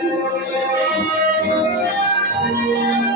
Thank you.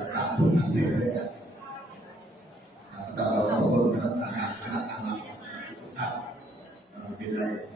satu nanti. Mereka nah, kita bawa turun dengan cara anak-anak membutuhkan wilayah eh,